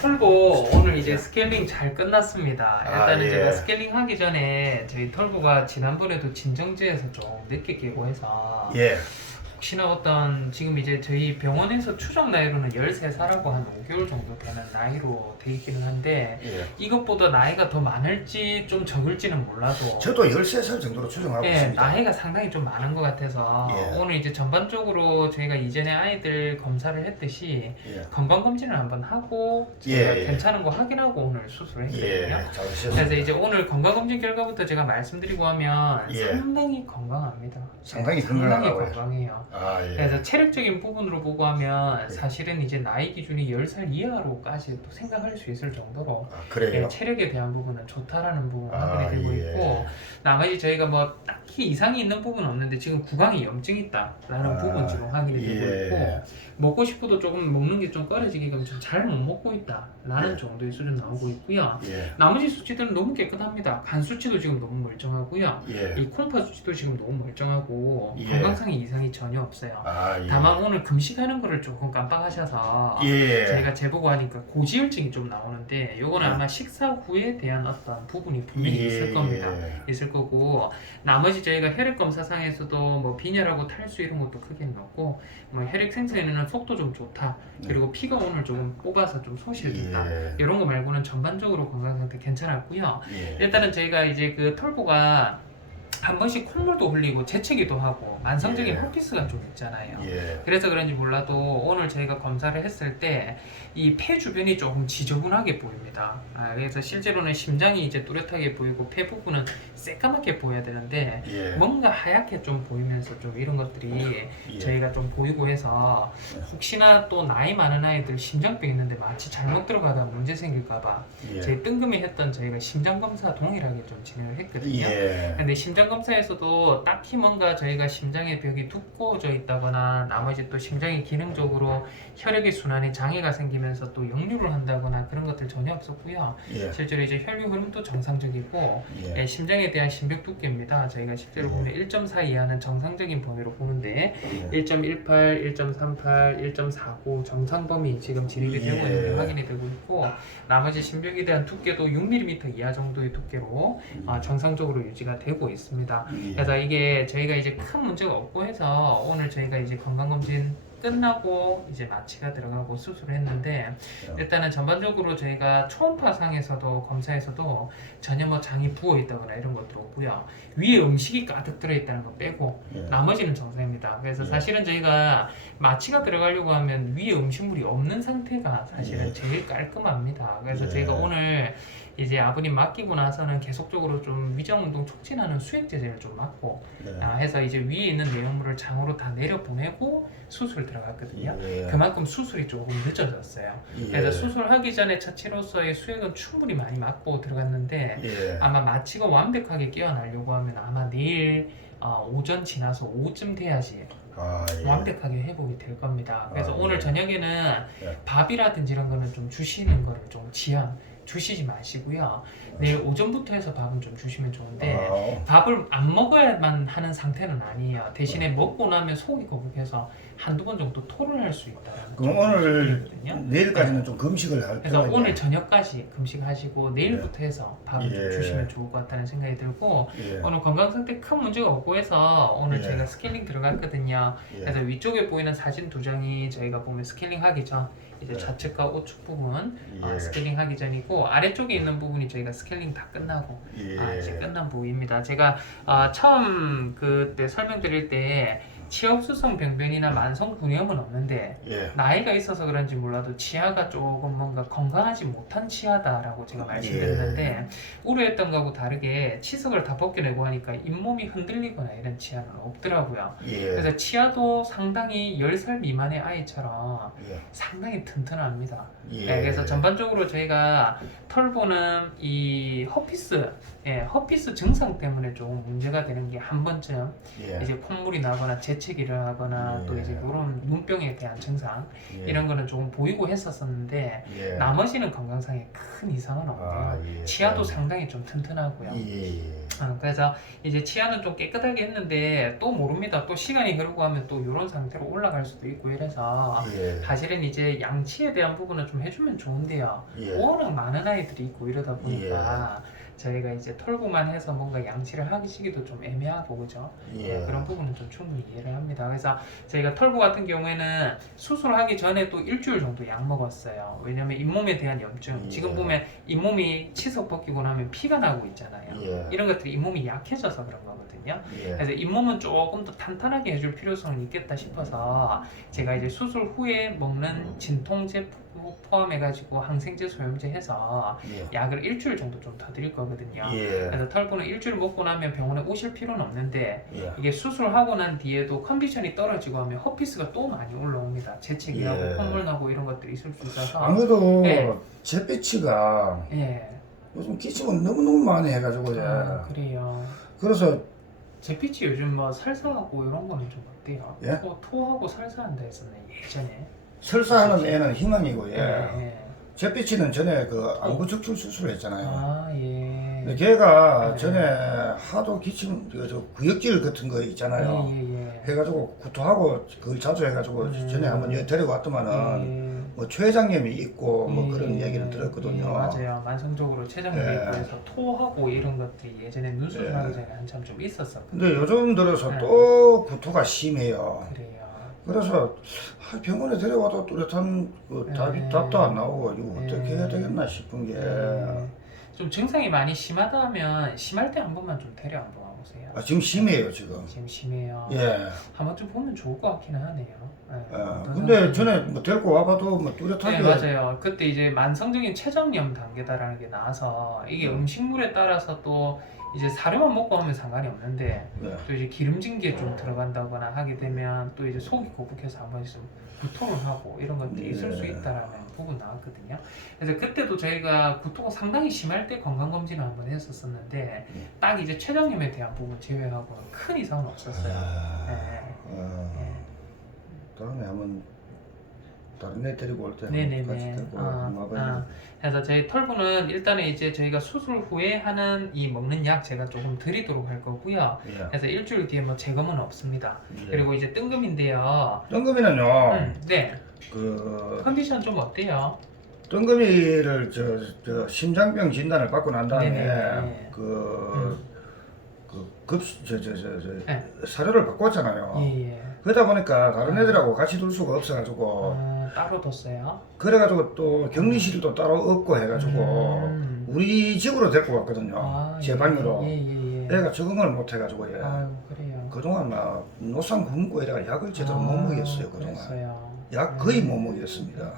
털보 오늘 이제 스케일링 잘 끝났습니다. 일단은 예. 제가 스케일링 하기 전에 저희 털보가 지난번에도 진정제에서 좀 늦게 깨고 해서 예. 혹시나 어떤 지금 이제 저희 병원에서 추정 나이로는 13살하고 한 5개월 정도 되는 나이로 돼 있기는 한데 예. 이것보다 나이가 더 많을지 좀 적을지는 몰라도 저도 13살 정도로 추정하고 예, 있습니다. 나이가 상당히 좀 많은 것 같아서 예. 오늘 이제 전반적으로 저희가 이전에 아이들 검사를 했듯이 예. 건강검진을 한번 하고 제가 예. 괜찮은 거 확인하고 오늘 수술을 했거든요. 예. 잘하셨습니다. 그래서 이제 오늘 건강검진 결과부터 제가 말씀드리고 하면 예. 상당히 건강합니다. 상당히 상당히 건강하고요. 건강해요. 예. 그래서 체력적인 부분으로 보고 하면 사실은 이제 나이 기준이 10살 이하로까지 또 생각할 수 있을 정도로 그래요? 예, 체력에 대한 부분은 좋다라는 부분 아, 확인이 되고 예. 있고 나머지 저희가 뭐 딱히 이상이 있는 부분은 없는데 지금 구강에 염증이 있다라는 부분 지금 확인이 되고 예. 있고 먹고 싶어도 조금 먹는 게 좀 꺼려지게끔 좀 잘 못 먹고 있다라는 예. 정도의 수준 나오고 있고요. 예. 나머지 수치들은 너무 깨끗합니다. 간 수치도 지금 너무 멀쩡하고요. 예. 이 콩파 수치도 지금 너무 멀쩡하고 예. 건강상의 이상이 전혀 없어요. 예. 다만 오늘 금식하는 거를 조금 깜빡하셔서 예. 저희가 재보고 하니까 고지혈증이 좀 나오는데 요거는 예. 아마 식사 후에 대한 어떤 부분이 분명히 있을 겁니다. 있을 거고 나머지 저희가 혈액 검사상에서도 뭐 빈혈하고 탈수 이런 것도 크게는 없고 뭐 혈액 생성에는 속도 좀 좋다. 그리고 피가 오늘 조금 뽑아서 좀 소실된다. 예. 이런 거 말고는 전반적으로 건강 상태 괜찮았고요. 예. 일단은 저희가 이제 그 털보가 한 번씩 콧물도 흘리고 재채기도 하고 만성적인 예. 호피스가 좀 있잖아요. 예. 그래서 그런지 몰라도 오늘 저희가 검사를 했을 때 이 폐 주변이 조금 지저분하게 보입니다. 그래서 실제로는 심장이 이제 뚜렷하게 보이고 폐 부분은 새까맣게 보여야 되는데 예. 뭔가 하얗게 좀 보이면서 좀 이런 것들이 예. 저희가 좀 보이고 해서 혹시나 또 나이 많은 아이들 심장병 있는데 마치 잘못 들어가다 문제 생길까봐 예. 저희 뜬금이 했던 저희가 심장 검사 동일하게 좀 진행을 했거든요. 예. 근데 심장 검사에서도 딱히 뭔가 저희가 심장의 벽이 두꺼워져 있다거나 나머지 또 심장이 기능적으로 혈액의 순환에 장애가 생기면서 또 역류를 한다거나 그런 것들 전혀 없었고요. 예. 실제로 이제 혈류 흐름도 정상적이고 예. 심장에 대한 심벽 두께입니다. 저희가 실제로 보면 1.4 이하는 정상적인 범위로 보는데 1.18, 1.38, 1.49 정상 범위 지금 진입이 되고 예. 있는 게 확인이 되고 있고 나머지 심벽에 대한 두께도 6mm 이하 정도의 두께로 정상적으로 유지가 되고 있습니다. 예. 그래서 이게 저희가 이제 큰 문제가 없고 해서 오늘 저희가 이제 건강검진 끝나고 이제 마취가 들어가고 수술을 했는데 일단은 전반적으로 저희가 초음파상에서도 검사에서도 전혀 뭐 장이 부어 있다거나 이런 것도 없고요. 위에 음식이 가득 들어 있다는 거 빼고 예. 나머지는 정상입니다. 그래서 예. 사실은 저희가 마취가 들어가려고 하면 위에 음식물이 없는 상태가 사실은 예. 제일 깔끔합니다. 그래서 예. 저희가 오늘 이제 아버님 맡기고 나서는 계속적으로 좀 위장운동 촉진하는 수액제제를 좀 맞고 해서 이제 위에 있는 내용물을 장으로 다 내려보내고 수술 들어갔거든요. 예. 그만큼 수술이 조금 늦어졌어요. 예. 그래서 수술하기 전에 처치로서의 수액은 충분히 많이 맞고 들어갔는데 예. 아마 마취가 완벽하게 깨어나려고 하면 아마 내일 오전 지나서 오후쯤 돼야지 예. 완벽하게 회복이 될 겁니다. 그래서 오늘 예. 저녁에는 예. 밥이라든지 이런 거는 좀 주시는 거를 좀 주시지 마시고요. 내일 오전부터 해서 밥은 좀 주시면 좋은데 밥을 안 먹어야만 하는 상태는 아니에요. 대신에 먹고 나면 속이 거북해서 한두 번 정도 토를 할 수 있다는 그럼 오늘 내일까지는 네. 좀 금식을 할 그래서 필요가 오늘 저녁까지 금식하시고 내일부터 해서 밥을 좀 예. 주시면 좋을 것 같다는 생각이 들고 예. 오늘 건강 상태 큰 문제가 없고 해서 오늘 예. 저희가 스케일링 들어갔거든요. 예. 그래서 위쪽에 보이는 사진 두 장이 저희가 보면 스케일링 하기 전 이제 예. 좌측과 우측 부분 예. 스케일링 하기 전이고 아래쪽에 있는 부분이 저희가 스케일링 다 끝나고 예. 이제 끝난 부위입니다. 제가 처음 그때 설명드릴 때 치아흡수성 병변이나 만성 분염은 없는데 예. 나이가 있어서 그런지 몰라도 치아가 조금 뭔가 건강하지 못한 치아다라고 제가 말씀드렸는데 우려했던 거하고 다르게 치석을 다 벗겨내고 하니까 잇몸이 흔들리거나 이런 치아는 없더라고요. 예. 그래서 치아도 상당히 10살 미만의 아이처럼 예. 상당히 튼튼합니다. 예. 네, 그래서 전반적으로 저희가 털보는 이 허피스 증상 때문에 좀 문제가 되는 게 한 번쯤 예. 이제 콧물이 나거나 재채기를 하거나 또 이제 그런 눈병에 대한 증상 이런 거는 조금 보이고 했었었는데 나머지는 건강상에 큰 이상은 없고요. 치아도 상당히 좀 튼튼하고요. 그래서 이제 치아는 좀 깨끗하게 했는데 또 모릅니다. 또 시간이 흐르고 하면 또 이런 상태로 올라갈 수도 있고 이래서 사실은 이제 양치에 대한 부분은 좀 해주면 좋은데요. 워낙 많은 아이들이 있고 이러다 보니까 저희가 이제 털고만 해서 뭔가 양치를 하시기도 좀 애매하고 그죠? 그런 부분은 좀 충분히 이해를 합니다. 그래서 저희가 털고 같은 경우에는 수술하기 전에 또 일주일 정도 약 먹었어요. 왜냐면 잇몸에 대한 염증 지금 보면 잇몸이 치석 벗기고 나면 피가 나고 있잖아요. 이런 것들이 잇몸이 약해져서 그런 거거든요. 그래서 잇몸은 조금 더 탄탄하게 해줄 필요성이 있겠다 싶어서 제가 이제 수술 후에 먹는 진통제 포함해가지고 항생제 소염제 해서 약을 일주일 정도 좀 더 드릴 거거든요. 그래서 털고는 일주일 먹고 나면 병원에 오실 필요는 없는데 이게 수술하고 난 뒤에도 컨디션이 떨어지고 하면 허피스가 또 많이 올라옵니다. 재채기하고 콧물 나고 이런 것들이 있을 수 있어서 아무래도 잿빛이가 요즘 기침은 너무너무 많이 해가지고 그래요. 그래서 잿빛이 요즘 뭐 설사하고 이런 거는 좀 어때요? 예? 토하고 설사한다 했었네 예전에. 설사하는 애는 희망이고 예. 잿빛이는 전에 그 안구 적출 수술을 했잖아요. 근데 예. 걔가 전에 하도 기침 저 구역질 같은 거 있잖아요. 해가지고 구토하고 그걸 자주 해가지고 전에 한번 여기 데리고 왔더만은 뭐 췌장염이 있고 뭐 그런 얘기를 들었거든요. 맞아요. 만성적으로 췌장염이 있고 해서 토하고 이런 것들이 예전에 눈수술하기 전에 한참 좀 있었었거든요. 근데 요즘 들어서 또 구토가 심해요. 그래요. 그래서 병원에 데려와도 뚜렷한 그 답도 안 나오고 이거 어떻게 해야 되겠나 싶은 게 좀 증상이 많이 심하다 하면 심할 때 한 번만 좀 데려 한번 와보세요. 지금 심해요 지금. 지금 심해요. 한 번쯤 보면 좋을 것 같기는 하네요. 근데 전에 뭐 데리고 와봐도 뭐 뚜렷하게. 맞아요. 그때 이제 만성적인 췌장염 단계다라는 게 나와서 이게 음식물에 따라서 또 이제 사료만 먹고 하면 상관이 없는데 또 이제 기름진 게 좀 들어간다거나 하게 되면 또 이제 속이 고북해서 한 번씩 좀 구토를 하고 이런 것들이 있을 수 있다라는 부분 나왔거든요. 그래서 그때도 저희가 구토가 상당히 심할 때 건강검진을 한번 했었었는데 딱 이제 췌장염에 대한 부분 제외하고는 큰 이상은 없었어요. 다음에 한번 다른 애 데리고 올 때 같이 데리고 와봐요. 그래서 저희 털부는 일단은 이제 저희가 수술 후에 하는 이 먹는 약 제가 조금 드리도록 할 거고요. 그래서 일주일 뒤에 뭐 재검은 없습니다. 그리고 이제 뜬금인데요. 뜬금이는요. 그 컨디션 좀 어때요? 뜬금이를 저 심장병 진단을 받고 난 다음에 사료를 바꿨잖아요. 그러다 보니까 다른 애들하고 같이 둘 수가 없어가지고 따로 뒀어요? 그래가지고 또 격리실도 따로 없고 해가지고 우리 집으로 데리고 왔거든요. 제 방으로. 애가 적응을 못 해가지고 그래요. 그동안 막 노상 굶고 이래가 약을 제대로 못 먹였어요. 그동안 약 거의 못 먹였습니다.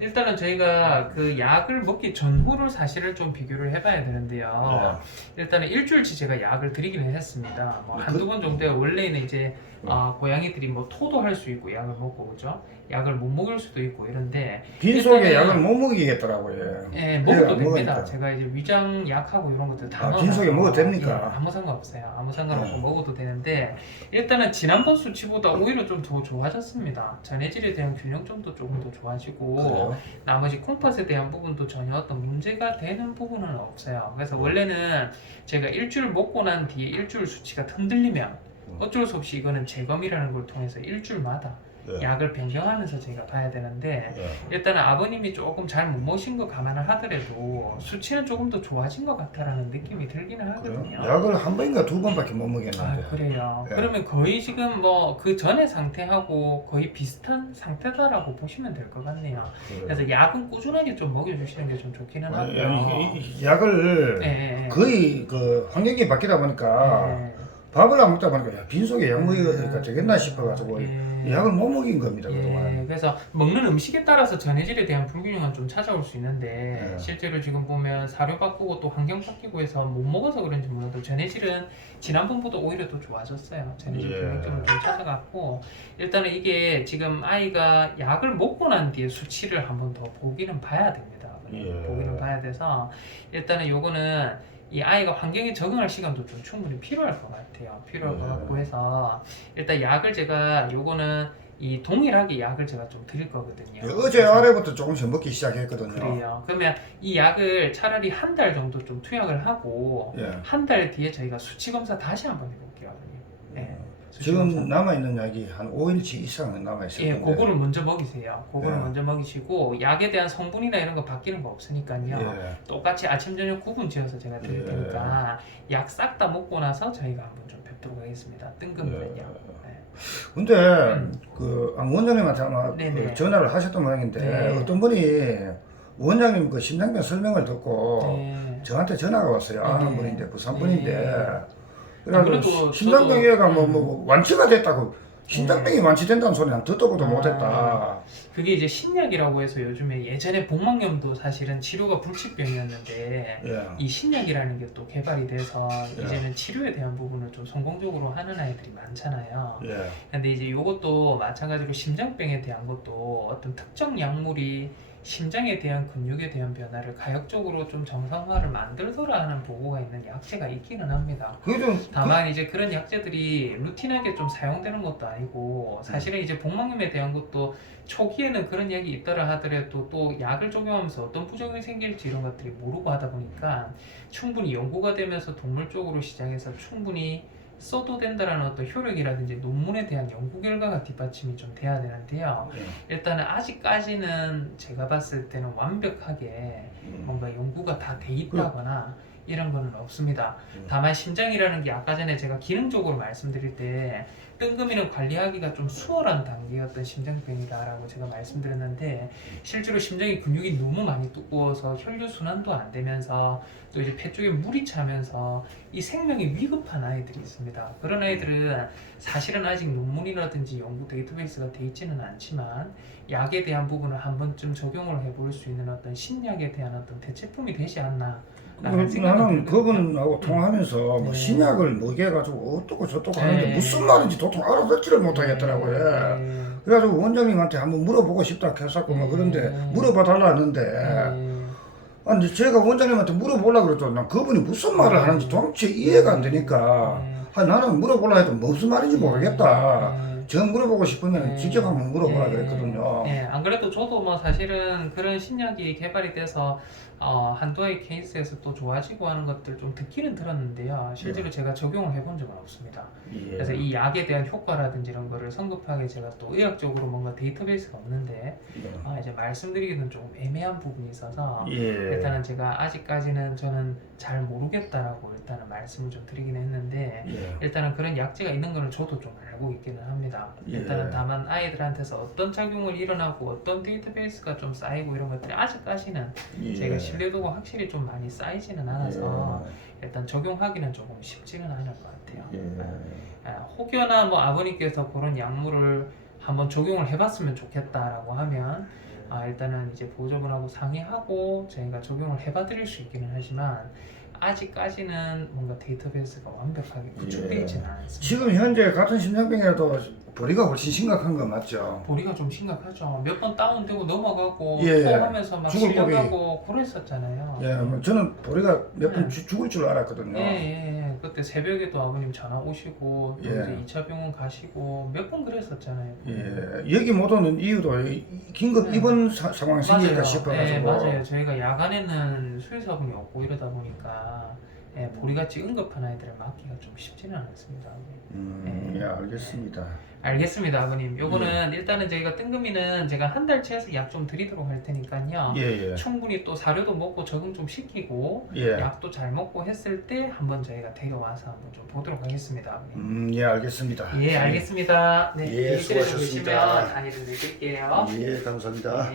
일단은 저희가 그 약을 먹기 전후를 사실을 좀 비교를 해봐야 되는데요. 일단은 일주일치 제가 약을 드리기는 했습니다. 뭐 한두 번 정도에 원래는 이제 고양이들이 뭐 토도 할 수 있고 약을 먹고 그죠? 약을 못 먹일 수도 있고 이런데 빈속에 약을 못 먹이겠더라고요. 먹어도 됩니다. 제가 이제 위장 약하고 이런 것들 다 넣어서 빈속에 먹어도 됩니까? 아무 상관없어요. 아무 상관없고 먹어도 되는데 일단은 지난번 수치보다 오히려 좀 더 좋아졌습니다. 전해질에 대한 균형점도 조금 더 좋아지고 나머지 콩팥에 대한 부분도 전혀 어떤 문제가 되는 부분은 없어요. 그래서 원래는 제가 일주일 먹고 난 뒤에 일주일 수치가 흔들리면 어쩔 수 없이 이거는 재검이라는 걸 통해서 일주일마다 약을 변경하면서 저희가 봐야 되는데 일단은 아버님이 조금 잘 못 먹으신 거 감안을 하더라도 수치는 조금 더 좋아진 것 같다라는 느낌이 들기는 하거든요. 약을 한 번인가 두 번밖에 못 먹였는데. 그래요. 그러면 거의 지금 뭐 그 전의 상태하고 거의 비슷한 상태다라고 보시면 될 것 같네요. 그래서 약은 꾸준하게 좀 먹여주시는 게 좀 좋기는 하고요. 약을 거의 그 환경이 바뀌다 보니까 밥을 안 먹다 보니까 빈속에 약 먹이니까 되겠나 싶어가지고 약을 못 먹인 겁니다. 그동안. 그래서 먹는 음식에 따라서 전해질에 대한 불균형은 좀 찾아올 수 있는데 실제로 지금 보면 사료 바꾸고 또 환경 바뀌고 해서 못 먹어서 그런지 몰라도 전해질은 지난번보다 오히려 더 좋아졌어요. 전해질 균형점을 좀 찾아갔고 일단은 이게 지금 아이가 약을 먹고 난 뒤에 수치를 한번 더 보기는 봐야 됩니다. 보기는 봐야 돼서 일단은 요거는 이 아이가 환경에 적응할 시간도 좀 충분히 필요할 것 같아요. 필요할 것 같고 해서 일단 약을 제가 요거는 이 동일하게 약을 제가 좀 드릴 거거든요. 어제 아래부터 조금씩 먹기 시작했거든요. 그래요. 그러면 이 약을 차라리 한 달 정도 좀 투약을 하고 한 달 뒤에 저희가 수치 검사 다시 한번 해볼게요, 아버님. 네. 지금 남아있는 약이 한 5일치 이상은 남아있을 예, 텐데. 그거를 먼저 먹이세요. 그거를 예. 먼저 먹이시고 약에 대한 성분이나 이런 거 바뀌는 거 없으니까요. 똑같이 아침 저녁 구분 지어서 제가 드릴 테니까 약 싹 다 먹고 나서 저희가 한번 좀 뵙도록 하겠습니다. 뜬금은요. 근데 그 원장님한테 아마 그 전화를 하셨던 모양인데 어떤 분이 원장님 그 심장병 설명을 듣고 저한테 전화가 왔어요. 아는 분인데 부산 분인데 그래가지고 심장병이가 뭐 완치가 됐다고 심장병이 완치된다는 소리 난 듣도 보도 못했다. 그게 이제 신약이라고 해서 요즘에 예전에 복막염도 사실은 치료가 불치병이었는데 이 신약이라는 게 또 개발이 돼서 이제는 치료에 대한 부분을 좀 성공적으로 하는 아이들이 많잖아요. 근데 이제 이것도 마찬가지로 심장병에 대한 것도 어떤 특정 약물이 심장에 대한 근육에 대한 변화를 가역적으로 좀 정상화를 만들더라 하는 보고가 있는 약제가 있기는 합니다. 다만 이제 그런 약제들이 루틴하게 좀 사용되는 것도 아니고 사실은 이제 복막염에 대한 것도 초기에는 그런 약이 있더라 하더라도 또 약을 적용하면서 어떤 부작용이 생길지 이런 것들이 모르고 하다 보니까 충분히 연구가 되면서 동물 쪽으로 시작해서 충분히 써도 된다라는 어떤 효력이라든지 논문에 대한 연구 결과가 뒷받침이 좀 돼야 되는데요. 일단은 아직까지는 제가 봤을 때는 완벽하게 뭔가 연구가 다 돼 있다거나 이런 거는 없습니다. 다만 심장이라는 게 아까 전에 제가 기능적으로 말씀드릴 때 뜬금이는 관리하기가 좀 수월한 단계였던 심장병이다라고 제가 말씀드렸는데 실제로 심장의 근육이 너무 많이 두꺼워서 혈류순환도 안 되면서 또 이제 폐 쪽에 물이 차면서 이 생명이 위급한 아이들이 있습니다. 그런 아이들은 사실은 아직 논문이라든지 연구 데이터베이스가 돼 있지는 않지만 약에 대한 부분을 한 번쯤 적용을 해볼 수 있는 어떤 신약에 대한 어떤 대체품이 되지 않나. 나는 그분하고 통화하면서 뭐 신약을 먹여가지고 어떻고 저떻고 하는데 무슨 말인지 도통 알아듣지를 못하겠더라고요. 그래가지고 원장님한테 한번 물어보고 싶다 했었고 뭐 그런데 물어봐 달라 하는데 아니 제가 원장님한테 물어보려고 그랬더니 난 그분이 무슨 말을 하는지 도대체 이해가 안 되니까 나는 물어보려 해도 무슨 말인지 모르겠다. 저 물어보고 싶으면 직접 한번 물어보라 그랬거든요. 안 그래도 저도 뭐 사실은 그런 신약이 개발이 돼서 한두 아이 케이스에서 또 좋아지고 하는 것들 좀 듣기는 들었는데요. 실제로 제가 적용을 해본 적은 없습니다. 그래서 이 약에 대한 효과라든지 이런 거를 성급하게 제가 또 의학적으로 뭔가 데이터베이스가 없는데 이제 말씀드리기는 조금 애매한 부분이 있어서 일단은 제가 아직까지는 저는 잘 모르겠다라고 일단은 말씀을 좀 드리긴 했는데 일단은 그런 약제가 있는 거는 저도 좀 알고 있기는 합니다. 일단은 다만 아이들한테서 어떤 작용을 일어나고 어떤 데이터베이스가 좀 쌓이고 이런 것들이 아직까지는 제가 신뢰도가 확실히 좀 많이 쌓이지는 않아서 일단 적용하기는 조금 쉽지는 않을 것 같아요. 혹여나 뭐 아버님께서 그런 약물을 한번 적용을 해봤으면 좋겠다라고 하면 일단은 이제 보호자분하고 상의하고 저희가 적용을 해봐드릴 수 있기는 하지만 아직까지는 뭔가 데이터베이스가 완벽하게 구축되어 있지는 않습니다. 지금 현재 같은 심장병이라도 보리가 훨씬 심각한 거 맞죠? 보리가 좀 심각하죠. 몇 번 다운되고 넘어가고 토하면서 막 실려가고 그랬었잖아요. 저는 보리가 몇 번 죽을 줄 알았거든요. 그때 새벽에도 아버님 전화 오시고 또 이제 2차 병원 가시고 몇 번 그랬었잖아요. 여기 못 오는 이유도 긴급 입원 상황이 생길까 싶어가지고. 맞아요. 저희가 야간에는 수의사분이 없고 이러다 보니까 보리같이 응급한 아이들을 맡기가 좀 쉽지는 않습니다. 알겠습니다. 알겠습니다, 아버님. 요거는 일단은 저희가 뜬금이는 제가 한 달치에서 약 좀 드리도록 할 테니까요. 충분히 또 사료도 먹고 적응 좀 시키고 약도 잘 먹고 했을 때 한번 저희가 데려와서 한번 좀 보도록 하겠습니다, 아버님. 알겠습니다. 알겠습니다. 수고하셨습니다. 단위를 내릴게요. 감사합니다.